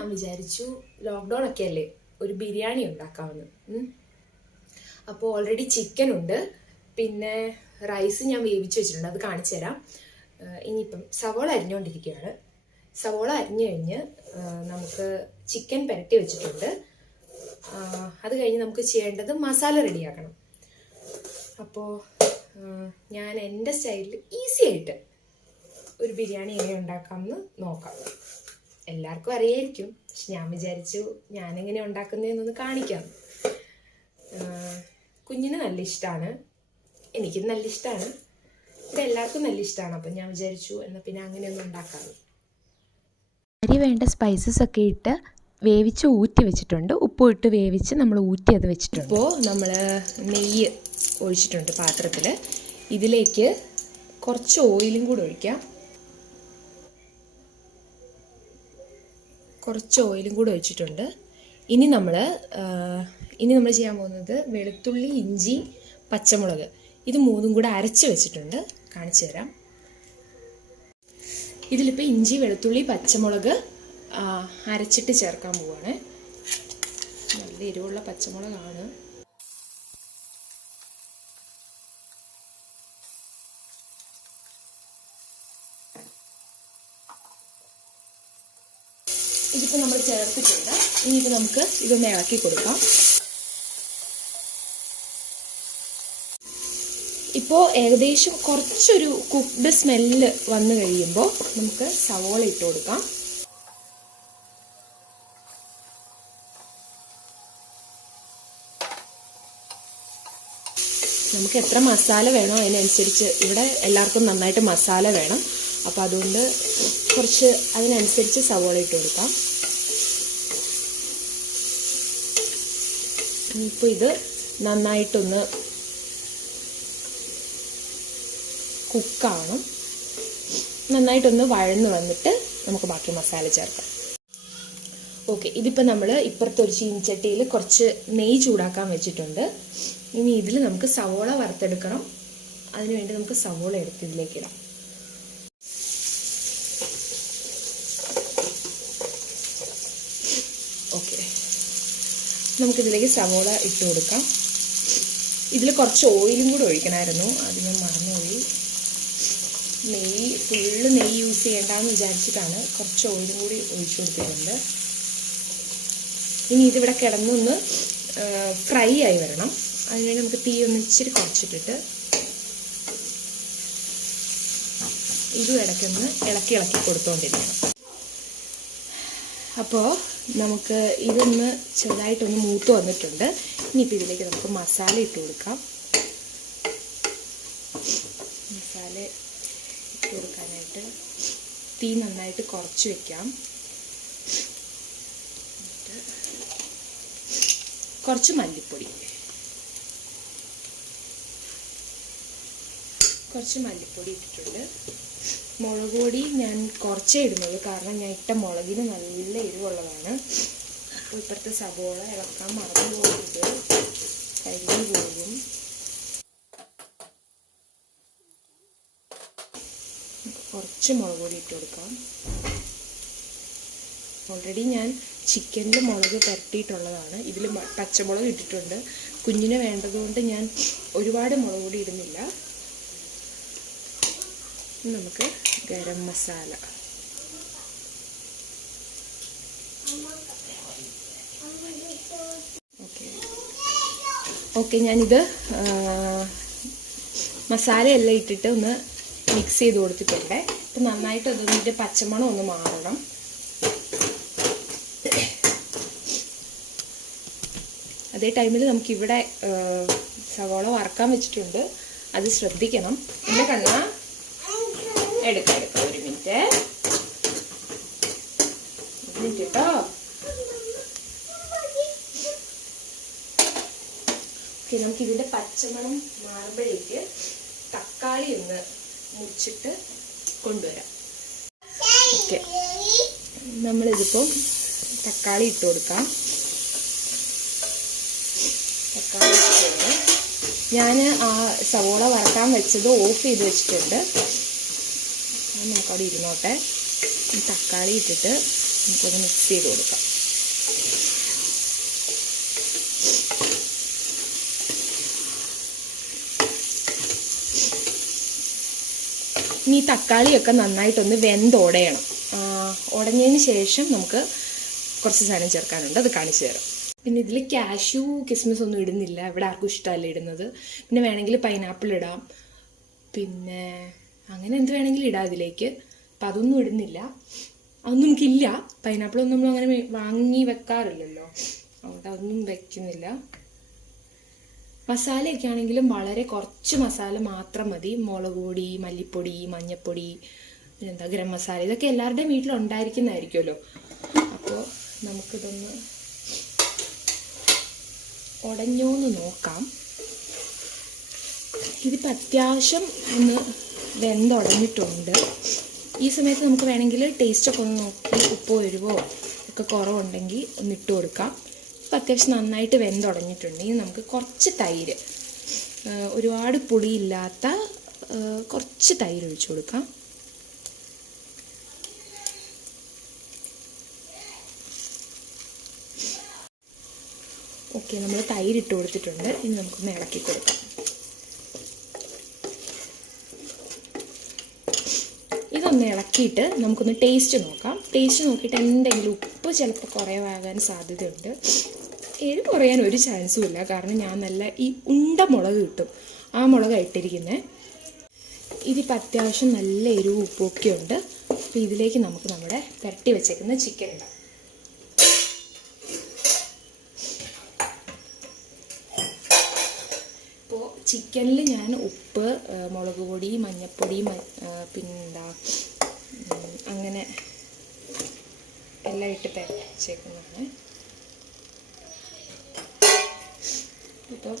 ഞാൻ വിചാരിച്ചു ലോക്ക്ഡൗൺ ഒക്കെ അല്ലേ ഒരു ബിരിയാണി ഉണ്ടാക്കാമെന്ന്. അപ്പോൾ ഓൾറെഡി ചിക്കൻ ഉണ്ട്, പിന്നെ റൈസ് ഞാൻ വേവിച്ച് വെച്ചിട്ടുണ്ട്, അത് കാണിച്ചു തരാം. ഇനിയിപ്പം സവോള അരിഞ്ഞുകൊണ്ടിരിക്കുകയാണ്. സവോള അരിഞ്ഞു കഴിഞ്ഞ് നമുക്ക് ചിക്കൻ പുരട്ടി വെച്ചിട്ടുണ്ട്. അത് കഴിഞ്ഞ് നമുക്ക് ചെയ്യേണ്ടത് മസാല റെഡിയാക്കണം. അപ്പോൾ ഞാൻ എൻ്റെ സ്റ്റൈലിൽ ഈസി ആയിട്ട് ഒരു ബിരിയാണി എങ്ങനെ ഉണ്ടാക്കാമെന്ന് നോക്കാം. എല്ലാവർക്കും അറിയായിരിക്കും, പക്ഷെ ഞാൻ വിചാരിച്ചു ഞാനെങ്ങനെ ഉണ്ടാക്കുന്നതെന്നൊന്ന് കാണിക്കാം. കുഞ്ഞിന് നല്ല ഇഷ്ടമാണ്, എനിക്കും നല്ല ഇഷ്ടമാണ്, ഇത് എല്ലാവർക്കും നല്ല ഇഷ്ടമാണ്. അപ്പം ഞാൻ വിചാരിച്ചു എന്നാൽ പിന്നെ അങ്ങനെയൊന്നും ഉണ്ടാക്കാമല്ലോ. അരി വേണ്ട സ്പൈസസ് ഒക്കെ ഇട്ട് വേവിച്ച് ഊറ്റി വെച്ചിട്ടുണ്ട്. ഉപ്പ് ഇട്ട് വേവിച്ച് നമ്മൾ ഊറ്റി അത് വെച്ചിട്ടുണ്ട്. ഇപ്പോൾ നമ്മൾ നെയ്യ് ഒഴിച്ചിട്ടുണ്ട് പാത്രത്തിൽ. ഇതിലേക്ക് കുറച്ച് ഓയിലും കൂടെ ഒഴിക്കാം. കുറച്ച് ഓയിലും കൂടെ ഒഴിച്ചിട്ടുണ്ട്. ഇനി നമ്മൾ ചെയ്യാൻ പോകുന്നത് വെളുത്തുള്ളി, ഇഞ്ചി, പച്ചമുളക് ഇത് മൂന്നും കൂടെ അരച്ച് വെച്ചിട്ടുണ്ട്, കാണിച്ചു തരാം. ഇതിലിപ്പോൾ ഇഞ്ചി, വെളുത്തുള്ളി, പച്ചമുളക് അരച്ചിട്ട് ചേർക്കാൻ പോവാണ്. നല്ല എരിവുള്ള പച്ചമുളകാണ്. ഇതിപ്പോൾ നമ്മൾ ചേർത്തിട്ടുണ്ട്. ഇനിയിപ്പോൾ നമുക്ക് ഇതൊന്ന് ഇളക്കി കൊടുക്കാം. ഇപ്പോൾ ഏകദേശം കുറച്ചൊരു കുക്ക്ഡ് സ്മെല്ല് വന്നു കഴിയുമ്പോൾ നമുക്ക് സവോള ഇട്ട് കൊടുക്കാം. നമുക്ക് എത്ര മസാല വേണോ അതിനനുസരിച്ച്, ഇവിടെ എല്ലാവർക്കും നന്നായിട്ട് മസാല വേണം, അപ്പോൾ അതുകൊണ്ട് കുറച്ച് അതിനനുസരിച്ച് സവോള ഇട്ട് കൊടുക്കാം. ഇപ്പോൾ ഇത് നന്നായിട്ടൊന്ന് കുക്കാവണം. നന്നായിട്ടൊന്ന് വഴന്ന് വന്നിട്ട് നമുക്ക് ബാക്കി മസാല ചേർക്കാം. ഓക്കെ, ഇതിപ്പോൾ നമ്മൾ ഇപ്പുറത്തൊരു ചീനിച്ചട്ടിയിൽ കുറച്ച് നെയ്യ് ചൂടാക്കാൻ വെച്ചിട്ടുണ്ട്. ഇനി ഇതിൽ നമുക്ക് സവോള വറുത്തെടുക്കണം. അതിനുവേണ്ടി നമുക്ക് സവോള എടുത്ത് ഇതിലേക്ക് ഇടാം. ഓക്കെ, നമുക്കിതിലേക്ക് സവോള ഇട്ട് കൊടുക്കാം. ഇതിൽ കുറച്ച് ഓയിലും കൂടെ ഒഴിക്കണമായിരുന്നു, അത് ഞാൻ മറന്നുപോയി. ഫുള്ള് നെയ്യ് യൂസ് ചെയ്യേണ്ടെന്ന് വിചാരിച്ചിട്ടാണ് കുറച്ച് ഓയിലും കൂടി ഒഴിച്ചു കൊടുത്തിട്ടുണ്ട്. ഇനി ഇതിവിടെ കിടന്നൊന്ന് ഫ്രൈ ആയി വരണം. അതിനുവേണ്ടി നമുക്ക് തീ ഒന്ന് ഇച്ചിരി കുറച്ചിട്ടിട്ട് ഇതും ഇടയ്ക്കൊന്ന് ഇളക്കി കൊടുത്തുകൊണ്ടിരിക്കണം. അപ്പോൾ നമുക്ക് ഇതൊന്ന് ചെറുതായിട്ടൊന്ന് മൂത്ത് വന്നിട്ടുണ്ട്. ഇനിയിപ്പോൾ ഇതിലേക്ക് നമുക്ക് മസാല ഇട്ട് കൊടുക്കാം. മസാല ഇട്ട് കൊടുക്കാനായിട്ട് തീ നന്നായിട്ട് കുറച്ച് വയ്ക്കാം. കുറച്ച് മല്ലിപ്പൊടി ഇട്ടിട്ടുണ്ട്. മുളക് പൊടി ഞാൻ കുറച്ചേ ഇടുന്നത്, കാരണം ഞാൻ ഇട്ട മുളകിന് നല്ല എരിവുള്ളതാണ്. അപ്പോൾ ഇപ്പോഴത്തെ സവോള ഇളക്കാൻ മറന്നു പോകരുത്, കരിഞ്ഞു പോകും. കുറച്ച് മുളക് പൊടി ഇട്ട് കൊടുക്കാം. ഓൾറെഡി ഞാൻ ചിക്കനിൽ മുളക് പുരട്ടിയിട്ടുള്ളതാണ്. ഇതിൽ പച്ചമുളക് ഇട്ടിട്ടുണ്ട്. കുഞ്ഞിന് വേണ്ടതുകൊണ്ട് ഞാൻ ഒരുപാട് മുളക് പൊടി ഇടുന്നില്ല. നമുക്ക് ഗരം മസാല, ഓക്കെ ഞാനിത് മസാലയെല്ലാം ഇട്ടിട്ട് ഒന്ന് മിക്സ് ചെയ്ത് കൊടുത്തിട്ടുണ്ട്. അപ്പം നന്നായിട്ട് അതിൻ്റെ പച്ചമണം ഒന്ന് മാറണം. അതേ ടൈമിൽ നമുക്കിവിടെ സവോള വറക്കാൻ വെച്ചിട്ടുണ്ട്, അത് ശ്രദ്ധിക്കണം. എൻ്റെ കണ്ണ എടുക്കാം ഒരു മിനിറ്റ് കേട്ടോ. ഓക്കെ, നമുക്കിതിൻ്റെ പച്ചമണം മാറുമ്പോഴേക്ക് തക്കാളി ഒന്ന് മുറിച്ചിട്ട് കൊണ്ടുവരാം. ഓക്കെ, നമ്മളിതിപ്പം തക്കാളി ഇട്ട് കൊടുക്കാം. തക്കാളി ഇട്ടിട്ടുണ്ട്. ഞാൻ ആ സവോള വറക്കാൻ വെച്ചത് ഓഫ് ചെയ്ത് വെച്ചിട്ടുണ്ട്. നമുക്കവിടെ ഇരുന്നോട്ടെ. തക്കാളി ഇട്ടിട്ട് നമുക്കത് മിക്സ് ചെയ്ത് കൊടുക്കാം. ഇനി ഈ തക്കാളിയൊക്കെ നന്നായിട്ടൊന്ന് വെന്തുടയണം. ഉടഞ്ഞതിന് ശേഷം നമുക്ക് കുറച്ച് സാധനം ചേർക്കാനുണ്ട്, അത് കാണിച്ചു തരാം. പിന്നെ ഇതിൽ കാഷ്യൂ കിസ്മിസ് ഒന്നും ഇടുന്നില്ല, ഇവിടെ ആർക്കും ഇഷ്ടമല്ല ഇടുന്നത്. പിന്നെ വേണമെങ്കിൽ പൈനാപ്പിൾ ഇടാം, പിന്നെ അങ്ങനെ എന്ത് വേണമെങ്കിലും ഇടാം ഇതിലേക്ക്. അപ്പം അതൊന്നും ഇടുന്നില്ല, അതൊന്നും നമുക്കില്ല. പൈനാപ്പിളൊന്നും നമ്മൾ അങ്ങനെ വാങ്ങി വെക്കാറില്ലല്ലോ, അതുകൊണ്ട് അതൊന്നും വെക്കുന്നില്ല. മസാലയൊക്കെ ആണെങ്കിലും വളരെ കുറച്ച് മസാല മാത്രം മതി. മുളക് പൊടി, മല്ലിപ്പൊടി, മഞ്ഞൾപ്പൊടി, പിന്നെന്താ ഗരം മസാല, ഇതൊക്കെ എല്ലാവരുടെയും വീട്ടിലുണ്ടായിരിക്കുന്നതായിരിക്കുമല്ലോ. അപ്പോൾ നമുക്കിതൊന്ന് ഉടഞ്ഞോന്ന് നോക്കാം. ഇതിപ്പോൾ അത്യാവശ്യം ഒന്ന് വെന്തുടഞ്ഞിട്ടുണ്ട്. ഈ സമയത്ത് നമുക്ക് വേണമെങ്കിൽ ടേസ്റ്റൊക്കെ ഒന്ന് നോക്കി ഉപ്പോ എരിവോ ഒക്കെ കുറവുണ്ടെങ്കിൽ ഒന്ന് ഇട്ട് കൊടുക്കാം. ഇപ്പം അത്യാവശ്യം നന്നായിട്ട് വെന്തുടഞ്ഞിട്ടുണ്ട്. ഇനി നമുക്ക് കുറച്ച് തൈര്, ഒരുപാട് പുളിയില്ലാത്ത കുറച്ച് തൈര് ഒഴിച്ചു കൊടുക്കാം. ഓക്കെ, നമ്മൾ തൈര് ഇട്ട് കൊടുത്തിട്ടുണ്ട്. ഇനി നമുക്കൊന്ന് ഇളക്കി കൊടുക്കാം. ഇതൊന്ന് ഇളക്കിയിട്ട് നമുക്കൊന്ന് ടേസ്റ്റ് നോക്കാം. ടേസ്റ്റ് നോക്കിയിട്ട് എന്തെങ്കിലും ഉപ്പ് ചിലപ്പോൾ കുറവാകാൻ സാധ്യതയുണ്ട്. എരിവ് കുറയാൻ ഒരു ചാൻസും ഇല്ല, കാരണം ഞാൻ നല്ല ഈ ഉണ്ട മുളക് കിട്ടും, ആ മുളകാണ് ഇട്ടിരിക്കുന്നത്. ഇതിപ്പോൾ അത്യാവശ്യം നല്ല എരിവും ഉപ്പൊക്കെ ഉണ്ട്. അപ്പോൾ ഇതിലേക്ക് നമുക്ക് നമ്മുടെ പുരട്ടി വെച്ചേക്കുന്ന ചിക്കൻ ഇടാം. ഇപ്പോൾ ചിക്കനിൽ ഞാൻ ഉപ്പ്, മുളക് പൊടി, മഞ്ഞൾപ്പൊടി, പിന്നെന്താ അങ്ങനെ എല്ലാം ഇട്ട് വെച്ചേക്കുന്നതാണ്. ഇപ്പോൾ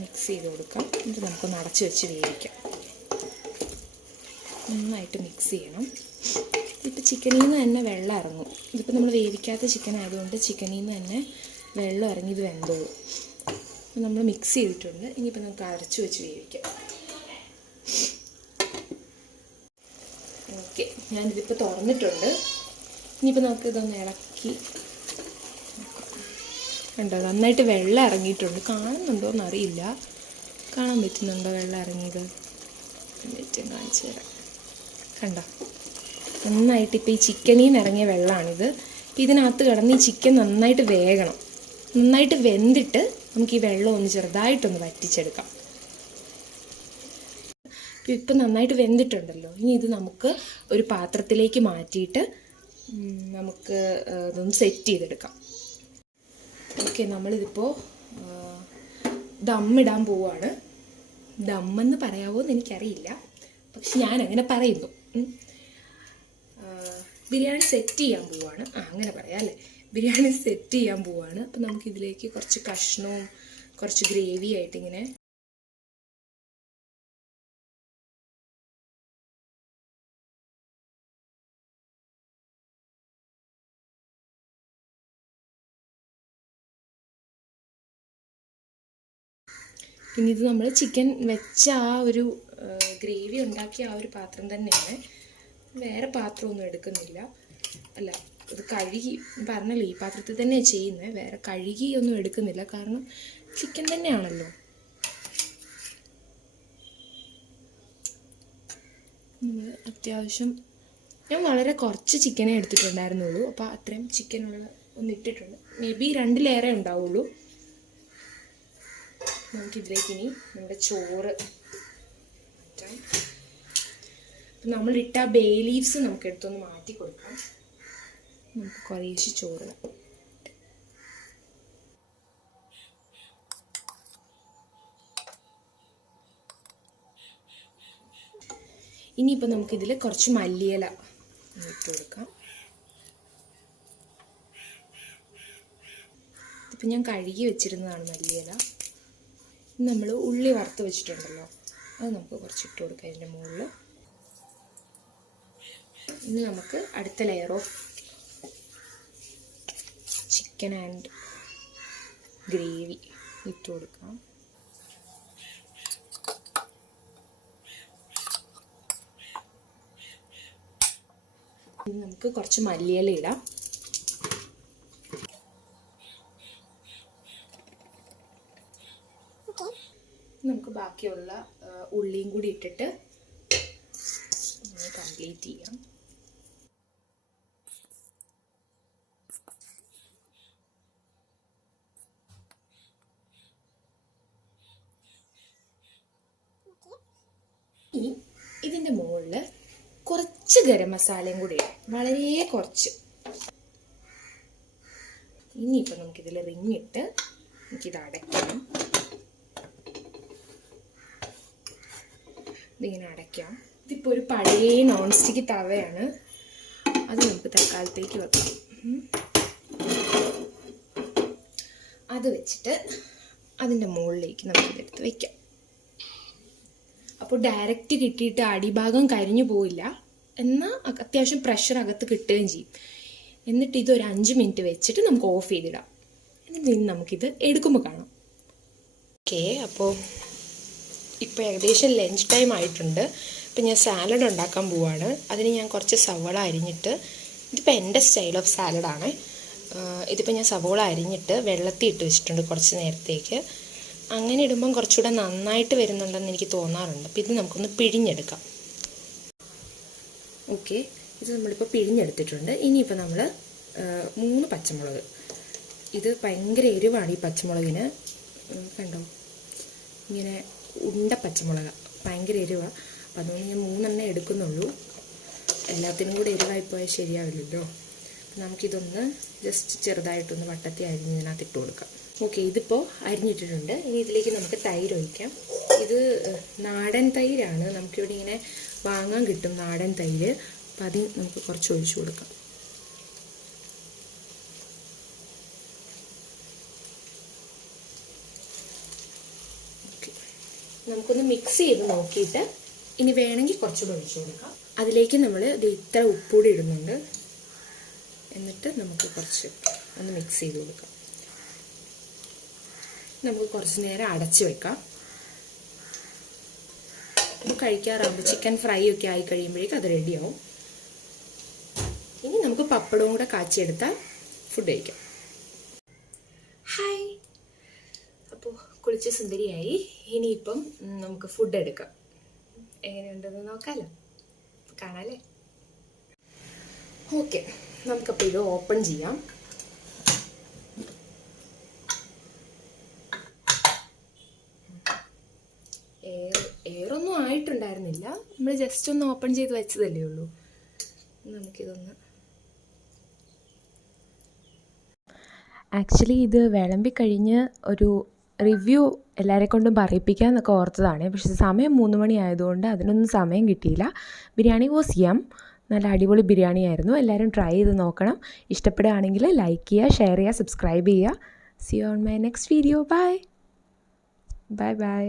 മിക്സ് ചെയ്ത് കൊടുക്കാം. എന്നിട്ട് നമുക്കൊന്ന് അടച്ച് വെച്ച് വേവിക്കാം. നന്നായിട്ട് മിക്സ് ചെയ്യണം. ഇപ്പോൾ ചിക്കനിൽ നിന്ന് തന്നെ വെള്ളം ഇറങ്ങും. ഇതിപ്പോൾ നമ്മൾ വേവിക്കാത്ത ചിക്കൻ ആയതുകൊണ്ട് ചിക്കനിൽ നിന്ന് തന്നെ വെള്ളം ഇറങ്ങി ഇത് വെന്തോളും. അപ്പോൾ നമ്മൾ മിക്സ് ചെയ്തിട്ടുണ്ട്. ഇനിയിപ്പോൾ നമുക്ക് അടച്ച് വെച്ച് വേവിക്കാം. ഓക്കെ, ഞാനിതിപ്പോൾ തുറന്നിട്ടുണ്ട്. ഇനിയിപ്പോൾ നമുക്ക് ഇതൊന്ന് ഇളക്കി. കണ്ടോ, നന്നായിട്ട് വെള്ളം ഇറങ്ങിയിട്ടുണ്ട്. കാണുന്നുണ്ടോ എന്നറിയില്ല, കാണാൻ പറ്റുന്നുണ്ടോ വെള്ളം ഇറങ്ങിയത്? കാണിച്ചു തരാം. കണ്ടോ, നന്നായിട്ട് ഇപ്പോൾ ഈ ചിക്കനിൽ നിന്ന് ഇറങ്ങിയ വെള്ളമാണിത്. ഇതിനകത്ത് കിടന്ന് ഈ ചിക്കൻ നന്നായിട്ട് വേകണം. നന്നായിട്ട് വെന്തിട്ട് നമുക്ക് ഈ വെള്ളം ഒന്ന് ചെറുതായിട്ടൊന്ന് വറ്റിച്ചെടുക്കാം. ഇപ്പം നന്നായിട്ട് വെന്തിട്ടുണ്ടല്ലോ. ഇനി ഇത് നമുക്ക് ഒരു പാത്രത്തിലേക്ക് മാറ്റിയിട്ട് നമുക്ക് ഇതൊന്ന് സെറ്റ് ചെയ്തെടുക്കാം. ഓക്കെ, നമ്മളിതിപ്പോൾ ദമ്മിടാൻ പോവുകയാണ്. ദമ്മെന്ന് പറയാവോ എന്ന് എനിക്കറിയില്ല, പക്ഷെ ഞാനങ്ങനെ പറയുന്നു. ബിരിയാണി സെറ്റ് ചെയ്യാൻ പോവുകയാണ്, അങ്ങനെ പറയാം അല്ലേ. ബിരിയാണി സെറ്റ് ചെയ്യാൻ പോവുകയാണ്. അപ്പം നമുക്കിതിലേക്ക് കുറച്ച് കഷ്ണവും കുറച്ച് ഗ്രേവി ആയിട്ടിങ്ങനെ പിന്നെ ഇത് നമ്മൾ ചിക്കൻ വെച്ച ആ ഒരു ഗ്രേവി ഉണ്ടാക്കിയ ആ ഒരു പാത്രം തന്നെയാണ്, വേറെ പാത്രമൊന്നും എടുക്കുന്നില്ല. അല്ല, ഇത് കഴുകി പറഞ്ഞല്ലോ, ഈ പാത്രത്തിൽ തന്നെയാണ് ചെയ്യുന്നത്, വേറെ കഴുകിയൊന്നും എടുക്കുന്നില്ല, കാരണം ചിക്കൻ തന്നെയാണല്ലോ. നമ്മൾ അത്യാവശ്യം ഞാൻ വളരെ കുറച്ച് ചിക്കനേ എടുത്തിട്ടുണ്ടായിരുന്നുള്ളൂ, അപ്പോൾ അത്രയും ചിക്കനുള്ള ഒന്ന് ഇട്ടിട്ടുണ്ട്. മേ ബി 2 ലെയറേ ഉണ്ടാവുള്ളൂ. നമുക്കിതിലേക്ക് ഇനി നമ്മുടെ ചോറ് മാറ്റാം. അപ്പം നമ്മളിട്ട ബേ ലീവ്സ് നമുക്ക് എടുത്തൊന്ന് മാറ്റി കൊടുക്കാം. നമുക്ക് കുറേശ്ശെ ചോറ് ഇനിയിപ്പോൾ നമുക്കിതിൽ കുറച്ച് മല്ലിയില ഇട്ട് കൊടുക്കാം. ഇതിപ്പോൾ ഞാൻ കഴുകി വെച്ചിരുന്നതാണ് മല്ലിയില. നമ്മൾ ഉള്ളി വറുത്ത് വെച്ചിട്ടുണ്ടല്ലോ, അത് നമുക്ക് കുറച്ച് ഇട്ട് കൊടുക്കാം ഇതിൻ്റെ മുകളിൽ. ഇനി നമുക്ക് അടുത്ത layer of chicken and gravy ഇട്ട് കൊടുക്കാം. ഇനി നമുക്ക് കുറച്ച് മല്ലിയില ഇടാം. നമുക്ക് ബാക്കിയുള്ള ഉള്ളിയും കൂടി ഇട്ടിട്ട് കംപ്ലീറ്റ് ചെയ്യാം. ഇനി ഇതിൻ്റെ മുകളിൽ കുറച്ച് ഗരം മസാലയും കൂടി ഇടാം, വളരെ കുറച്ച്. ഇനിയിപ്പോൾ നമുക്കിതിൽ റിങ് ഇട്ട് നമുക്കിത് അടയ്ക്കാം. ഇതിങ്ങനെ അടയ്ക്കാം. ഇതിപ്പോൾ ഒരു പഴയ നോൺ സ്റ്റിക്ക് തവയാണ്, അത് നമുക്ക് തൽക്കാലത്തേക്ക് വെക്കാം. അത് വെച്ചിട്ട് അതിൻ്റെ മുകളിലേക്ക് നമുക്കിതെടുത്ത് വയ്ക്കാം. അപ്പോൾ ഡയറക്റ്റ് കിട്ടിയിട്ട് അടിഭാഗം കരിഞ്ഞു പോയില്ല, എന്നാൽ അത്യാവശ്യം പ്രഷർ അകത്ത് കിട്ടുകയും ചെയ്യും. എന്നിട്ട് ഇതൊരു 5 മിനിറ്റ് വെച്ചിട്ട് നമുക്ക് ഓഫ് ചെയ്തിടാം. എന്നിട്ട് നമുക്കിത് എടുക്കുമ്പോൾ കാണാം. ഓക്കെ, അപ്പോൾ ഇപ്പോൾ ഏകദേശം ലഞ്ച് ടൈം ആയിട്ടുണ്ട്. ഇപ്പം ഞാൻ സാലഡ് ഉണ്ടാക്കാൻ പോവാണ്. അതിന് ഞാൻ കുറച്ച് സവോള അരിഞ്ഞിട്ട്, ഇതിപ്പോൾ എൻ്റെ സ്റ്റൈൽ ഓഫ് സാലഡാണ്. ഇതിപ്പോൾ ഞാൻ സവോള അരിഞ്ഞിട്ട് വെള്ളത്തിൽ ഇട്ട് വെച്ചിട്ടുണ്ട് കുറച്ച് നേരത്തേക്ക്. അങ്ങനെ ഇടുമ്പം കുറച്ചുകൂടെ നന്നായിട്ട് വരുന്നുണ്ടെന്ന് എനിക്ക് തോന്നാറുണ്ട്. അപ്പോൾ ഇത് നമുക്കൊന്ന് പിഴിഞ്ഞെടുക്കാം. ഓക്കെ, ഇത് നമ്മളിപ്പോൾ പിഴിഞ്ഞെടുത്തിട്ടുണ്ട്. ഇനിയിപ്പോൾ നമ്മൾ 3 പച്ചമുളക്, ഇത് ഭയങ്കര എരിവാണ് ഈ പച്ചമുളകിന്, കണ്ടോ, ഇങ്ങനെ ഉണ്ട പച്ചമുളക്, ഭയങ്കര എരിവാണ്. അപ്പോൾ അതുകൊണ്ട് ഞാൻ 3 എടുക്കുന്നുള്ളൂ. എല്ലാത്തിനും കൂടെ എരിവായിപ്പോയാൽ ശരിയാവില്ലല്ലോ. നമുക്കിതൊന്ന് ജസ്റ്റ് ചെറുതായിട്ടൊന്ന് വട്ടത്തി അരിഞ്ഞ് ഇതിനകത്ത് ഇട്ട് കൊടുക്കാം. ഓക്കെ, ഇതിപ്പോൾ അരിഞ്ഞിട്ടിട്ടുണ്ട്. ഇനി ഇതിലേക്ക് നമുക്ക് തൈര് ഒഴിക്കാം. ഇത് നാടൻ തൈരാണ്, നമുക്കിവിടെ ഇങ്ങനെ വാങ്ങാൻ കിട്ടും നാടൻ തൈര്. അപ്പം അതിൽ നമുക്ക് കുറച്ച് ഒഴിച്ചു കൊടുക്കാം. ഓക്കെ, നമുക്കൊന്ന് മിക്സ് ചെയ്ത് നോക്കിയിട്ട് ഇനി വേണമെങ്കിൽ കുറച്ചുകൂടെ ഒഴിച്ചു കൊടുക്കാം. അതിലേക്ക് നമ്മൾ ഇത്ര ഉപ്പുകൂടി ഇടുന്നുണ്ട്. എന്നിട്ട് നമുക്ക് കുറച്ച് ഒന്ന് മിക്സ് ചെയ്ത് കൊടുക്കാം. നമുക്ക് കുറച്ച് നേരം അടച്ച് വെക്കാം. ഇത് കഴിക്കാറാകുമ്പോൾ ചിക്കൻ ഫ്രൈ ഒക്കെ ആയി കഴിയുമ്പോഴേക്കും അത് റെഡിയാവും. ഇനി നമുക്ക് പപ്പടവും കൂടെ കാച്ചിയെടുത്താൽ ഫുഡ് കഴിക്കാം. ഹായ്, അപ്പോൾ കുളിച്ച് സുന്ദരിയായി. ഇനിയിപ്പം നമുക്ക് ഫുഡ് എടുക്കാം. എങ്ങനെയുണ്ടെന്ന് നോക്കാമല്ലോ, കാണാമല്ലേ? ഓക്കെ, നമുക്കപ്പോൾ ഇത് ഓപ്പൺ ചെയ്യാം. എയറൊന്നും ആയിട്ടുണ്ടായിരുന്നില്ല, നമ്മൾ ജസ്റ്റ് ഒന്ന് ഓപ്പൺ ചെയ്ത് വെച്ചതല്ലേ ഉള്ളൂ. നമുക്കിതൊന്ന് ആക്ച്വലി ഇത് വിളമ്പിക്കഴിഞ്ഞ് ഒരു റിവ്യൂ എല്ലാവരെ കൊണ്ടും പറയിപ്പിക്കാമെന്നൊക്കെ ഓർത്തതാണ്. പക്ഷേ സമയം 3 മണി ആയതുകൊണ്ട് അതിനൊന്നും സമയം കിട്ടിയില്ല. ബിരിയാണി വാസ് യം, നല്ല അടിപൊളി ബിരിയാണി ആയിരുന്നു. എല്ലാവരും ട്രൈ ചെയ്ത് നോക്കണം. ഇഷ്ടപ്പെടുകയാണെങ്കിൽ ലൈക്ക് ചെയ്യുക, ഷെയർ ചെയ്യുക, സബ്സ്ക്രൈബ് ചെയ്യുക. See you on my next video. Bye bye by.